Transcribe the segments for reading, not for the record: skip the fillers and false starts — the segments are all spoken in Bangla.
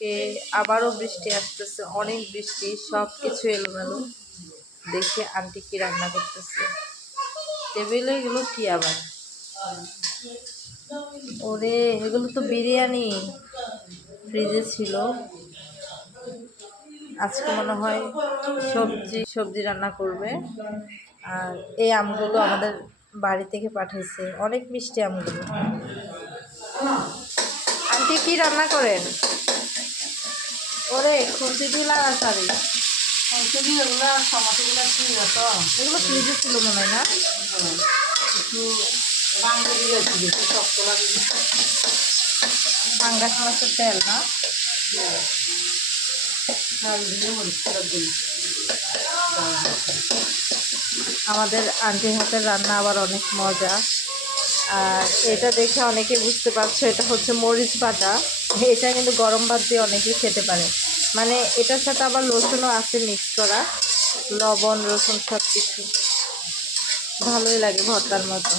কে আবারও বৃষ্টি আসতেছে, অনেক বৃষ্টি, সব কিছু এলোমেলো। দেখে আন্টি কি রান্না করতেছে। টেবিলে এগুলো কি আবার? ওরে এগুলো তো বিরিয়ানি, ফ্রিজে ছিল। আজকে মনে হয় সবজি রান্না করবে। আর এই আমগুলো আমাদের বাড়ি থেকে পাঠাইছে, অনেক মিষ্টি আমগুলো। আন্টি কি রান্না করেন? ওরে খুঁটি দিলা সারি এগুলো টমাটোগুলো ছিল তো, এগুলো ফ্রিজে ছিল মনে হয় না? একটু বাংলা দিয়েছি, বেশি শক্ত লাগে। পাঙ্গাস মাছের তেল না? চাল দিয়ে মরিচ খারাপ দিই। আমাদের আন্টির হাতের রান্না আবার অনেক মজা। আর এটা দেখে অনেকে বুঝতে পারছো এটা হচ্ছে মরিচ বাটা। এটা কিন্তু গরম ভাত দিয়ে অনেকেই খেতে পারে। মানে এটার সাথে আবার রসুনও আছে মিক্স করা, লবণ রসুন সব কিছু, ভালোই লাগে ভর্তার মতো।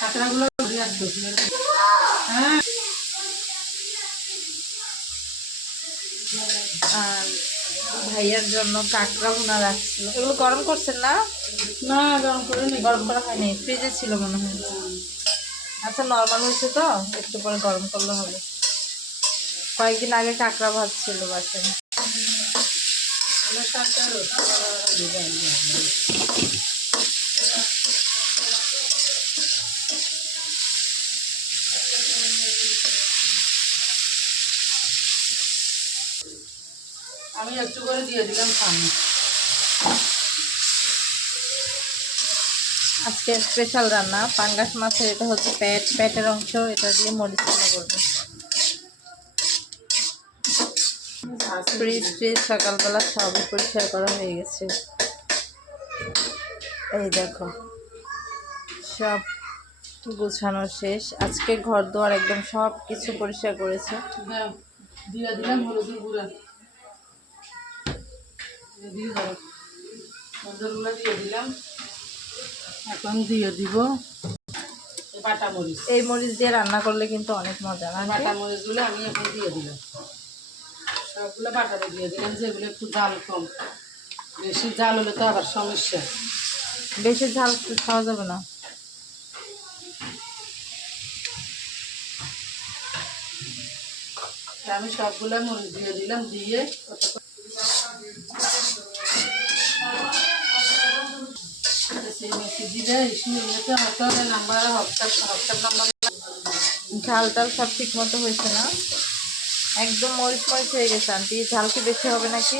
কাঁকড়াগুলো হ্যাঁ, আর ভাইয়ার জন্য কাঁকড়া ভুনা রাখছিল, এগুলো গরম করছেন না? না গরম করে নি, গরম করা হয়নি, ফ্রিজে ছিল মনে হয়। আচ্ছা নর্মাল হয়েছে তো, একটু পরে গরম করলে হবে। কয়েকদিন আগে কাঁকড়া ভাত ছিল বাসায়। আমি একটু করে দিয়ে দিলাম সামনে। আজকে স্পেশাল রান্না পাঙ্গাস মাছের, এটা হচ্ছে পেটের অংশ, এটা দিয়ে মরিচ রান্না করবো। ফ্রিজ সকালবেলা সবই পরিষ্কার করা হয়ে গেছে। এই দেখো সব গুছানো শেষ। আজকে ঘর দুয়ার একদম সব কিছু পরিষ্কার করেছে। দিয়ে দিলাম হলুদের গুঁড়া, মরিচগুলো দিয়ে দিলাম। এখন দিয়ে দিব বাটা মরিচ। এই মরিচ দিয়ে রান্না করলে কিন্তু অনেক মজা না? বাটা মরিচগুলো আমি এখন দিয়ে দিলাম, সবগুলো বাটারে দিয়ে দিলাম, যেগুলো একটু ঝাল কম। বেশি ঝাল হলে তো আবার সমস্যা। বেশি ঝাল খাওয়া যাবে না। আমি সবগুলো মরিচ দিয়ে দিলাম, দিয়ে ঝাল টাল সব ঠিক মতো হয়েছে না? একদম মরিচ মরিচ হয়ে গেছে আন্টি, ঝাল কি বেশি হবে নাকি?